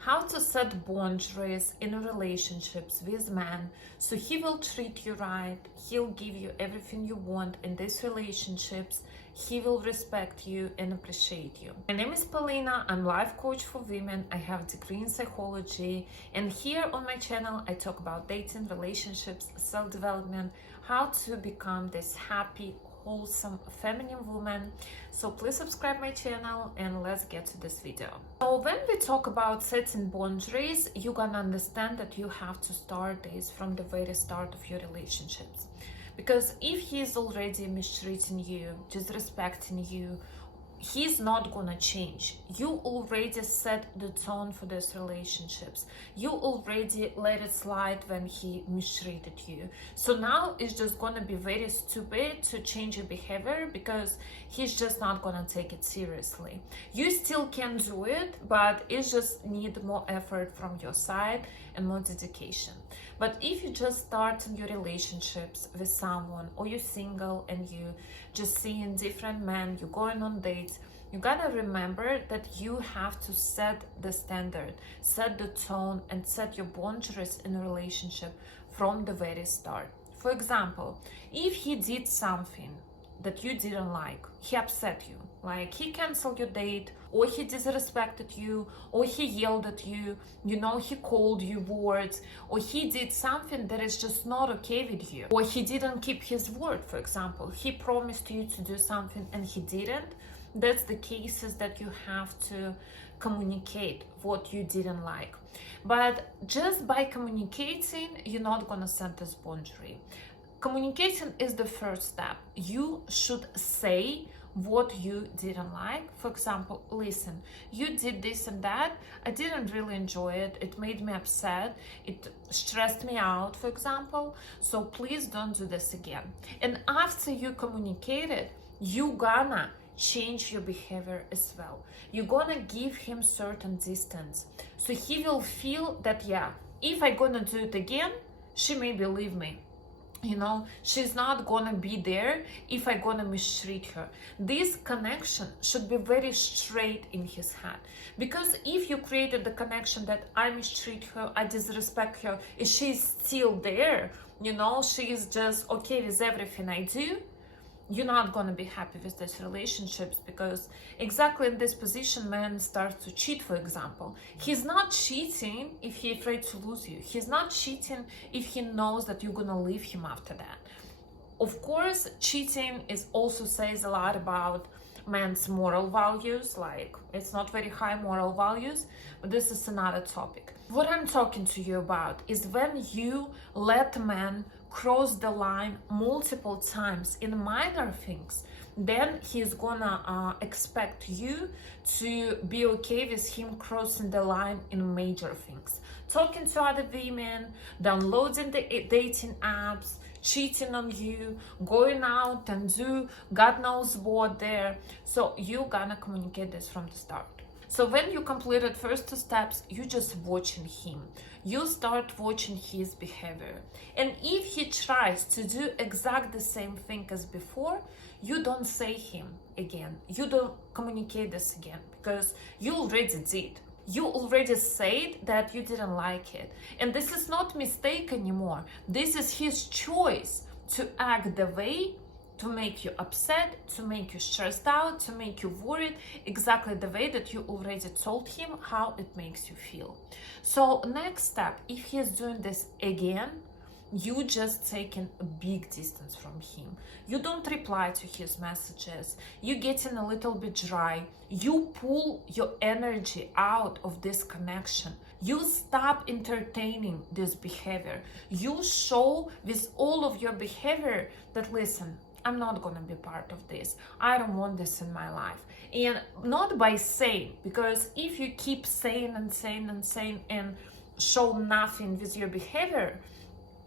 how to set boundaries in relationships with men so he will treat you right, he'll give you everything you want in these relationships, he will respect you and appreciate you. My name is Paulina, I'm life coach for women, I have a degree in psychology, and here on my channel I talk about dating, relationships, self-development, how to become this happy, wholesome feminine woman. So please subscribe my channel and let's get to this video. So when we talk about setting boundaries, you're gonna understand that you have to start this from the very start of your relationships, because if he's already mistreating you, disrespecting you, he's not gonna change. You already set the tone for these relationships. You already let it slide when he mistreated you. So now it's just gonna be very stupid to change your behavior because he's just not gonna take it seriously. You still can do it, but it just need more effort from your side and more dedication. But if you just start in your relationships with someone, or you're single and you just seeing different men, you're going on dates, you gotta remember that you have to set the standard, set the tone, and set your boundaries in a relationship from the very start. For example, if he did something that you didn't like, he upset you, like he canceled your date, or he disrespected you, or he yelled at you, he called you words, or he did something that is just not okay with you, or he didn't keep his word. For example, he promised you to do something and he didn't. That's the cases that you have to communicate what you didn't like. But just by communicating, you're not gonna set this boundary. Communication is the first step. You should say what you didn't like. For example, listen, you did this and that, I didn't really enjoy it, it made me upset, it stressed me out, for example, so please don't do this again. And after you communicate it, you gonna change your behavior as well. You're gonna give him certain distance, so he will feel that, yeah, if I gonna do it again, she maybe leave me. She's not gonna be there if I gonna mistreat her. This connection should be very straight in his head, because if you created the connection that I mistreat her, I disrespect her, and she's still there, she is just okay with everything I do, you're not gonna be happy with these relationships, because exactly in this position, man starts to cheat, for example. He's not cheating if he's afraid to lose you. He's not cheating if he knows that you're gonna leave him after that. Of course, cheating also says a lot about man's moral values, like it's not very high moral values, but this is another topic. What I'm talking to you about is when you let man cross the line multiple times in minor things, then he's gonna expect you to be okay with him crossing the line in major things. Talking to other women, downloading the dating apps, cheating on you, going out and do God knows what there. So you gonna communicate this from the start. So when you completed first two steps, you just watching him. You start watching his behavior. And if he tries to do exact the same thing as before, you don't say him again. You don't communicate this again, because you already did. You already said that you didn't like it. And this is not mistake anymore. This is his choice to act the way to make you upset, to make you stressed out, to make you worried, exactly the way that you already told him how it makes you feel. So next step, if he's doing this again, you just taking a big distance from him. You don't reply to his messages. You getting a little bit dry. You pull your energy out of this connection. You stop entertaining this behavior. You show with all of your behavior that, listen, I'm not gonna be part of this. I don't want this in my life. And not by saying, because if you keep saying and saying and saying and show nothing with your behavior,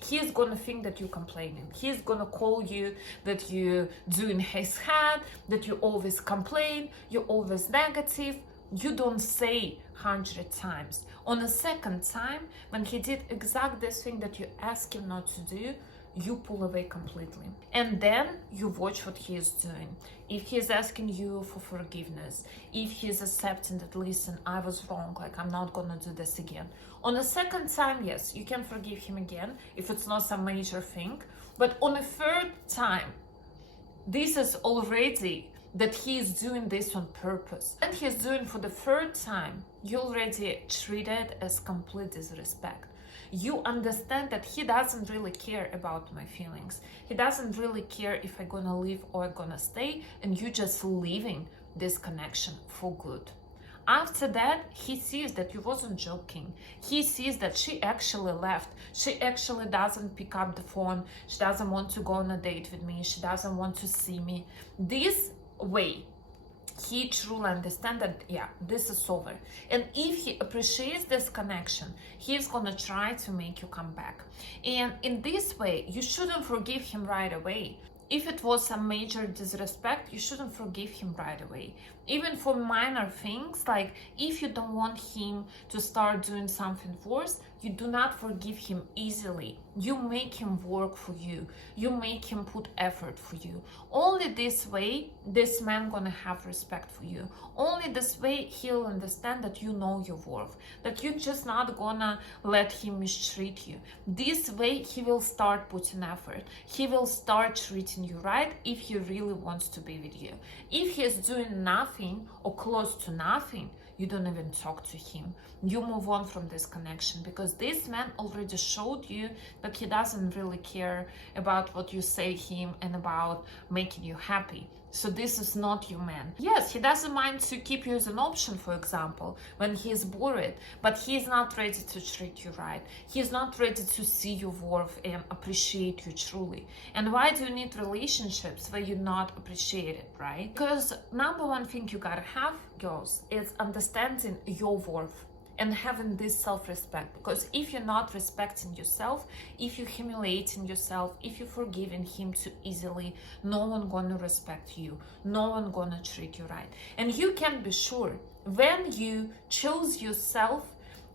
he's gonna think that you're complaining. He's gonna call you that you do in his head, that you always complain, you're always negative. You don't say 100 times. On the second time, when he did exactly this thing that you asked him not to do, you pull away completely. And then you watch what he is doing. If he is asking you for forgiveness, if he is accepting that, listen, I was wrong, like I'm not gonna do this again. On the second time, yes, you can forgive him again if it's not some major thing. But on a third time, this is already that he is doing this on purpose. And he is doing for the third time, you already treat it as complete disrespect. You understand that he doesn't really care about my feelings. He doesn't really care if I'm gonna leave or I'm gonna stay, and you just leaving this connection for good. After that, he sees that you wasn't joking. He sees that she actually left. She actually doesn't pick up the phone. She doesn't want to go on a date with me. She doesn't want to see me. This way, he truly understands that, yeah, this is over. And if he appreciates this connection, he's gonna try to make you come back. And in this way, you shouldn't forgive him right away. If it was some major disrespect, you shouldn't forgive him right away. Even for minor things, like if you don't want him to start doing something worse, you do not forgive him easily. You make him work for you. You make him put effort for you. Only this way, this man gonna have respect for you. Only this way, he'll understand that you know your worth, that you're just not gonna let him mistreat you. This way, he will start putting effort. He will start treating you right if he really wants to be with you. If he is doing nothing or close to nothing, you don't even talk to him. You move on from this connection, because this man already showed you that he doesn't really care about what you say him and about making you happy. So this is not your man. Yes, he doesn't mind to keep you as an option, for example, when he is bored, but he is not ready to treat you right. He is not ready to see your worth and appreciate you truly. And why do you need relationships where you're not appreciated, right? Because number one thing you gotta have, girls, is understanding your worth and having this self-respect. Because if you're not respecting yourself, if you're humiliating yourself, if you're forgiving him too easily, no one gonna respect you, no one gonna treat you right. And you can be sure, when you chose yourself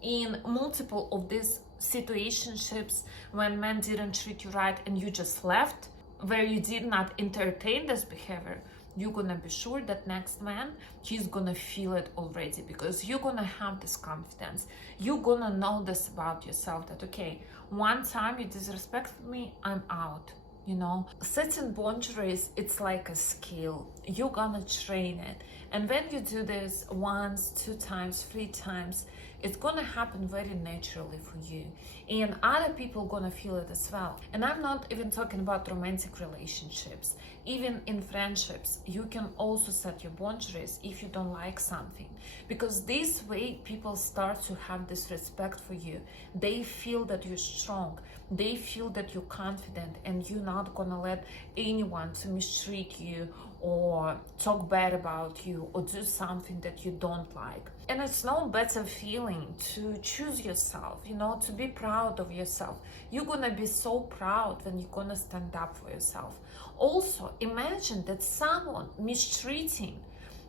in multiple of these situationships, when men didn't treat you right and you just left, where you did not entertain this behavior, you're gonna be sure that next man, he's gonna feel it already, because you're gonna have this confidence. You're gonna know this about yourself, that okay, one time you disrespected me, I'm out. You know, setting boundaries, it's like a skill. You're gonna train it. And when you do this once, 2 times, 3 times, it's gonna happen very naturally for you. And other people gonna feel it as well. And I'm not even talking about romantic relationships. Even in friendships, you can also set your boundaries if you don't like something. Because this way, people start to have this respect for you. They feel that you're strong. They feel that you're confident, and you're not gonna let anyone to mistreat you or talk bad about you or do something that you don't like. And it's no better feeling to choose yourself, you know, to be proud of yourself. You're gonna be so proud when you're gonna stand up for yourself. Also, imagine that someone mistreating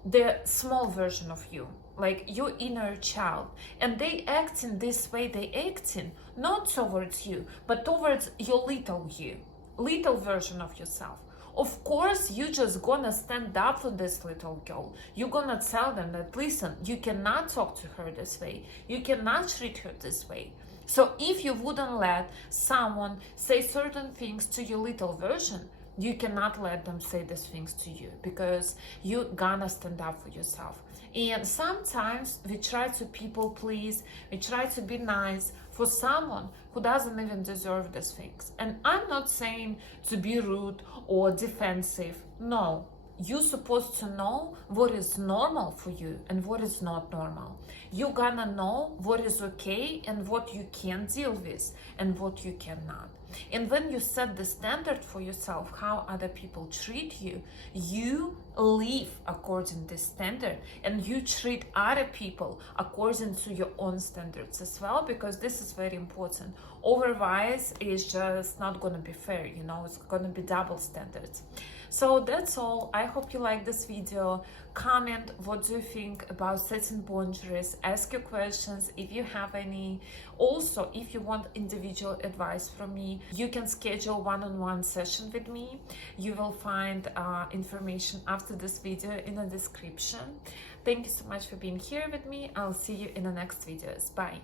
the small version of you, like your inner child, and they acting this way, they acting not towards you, but towards your little version of yourself. Of course, you just gonna stand up for this little girl. You're gonna tell them that, listen, you cannot talk to her this way. You cannot treat her this way. So if you wouldn't let someone say certain things to your little version, you cannot let them say these things to you, because you're gonna stand up for yourself. And sometimes we try to people please, we try to be nice for someone who doesn't even deserve these things. And I'm not saying to be rude or defensive. No, you're supposed to know what is normal for you and what is not normal. You're gonna know what is okay and what you can deal with and what you cannot. And when you set the standard for yourself, how other people treat you, you live according to this standard, and you treat other people according to your own standards as well, because this is very important. Otherwise, it's just not going to be fair, you know, it's going to be double standards. So that's all. I hope you like this video. Comment what do you think about setting boundaries. Ask your questions if you have any. Also, if you want individual advice from me, you can schedule one-on-one session with me. You will find information after this video in the description. Thank you so much for being here with me. I'll see you in the next videos. Bye.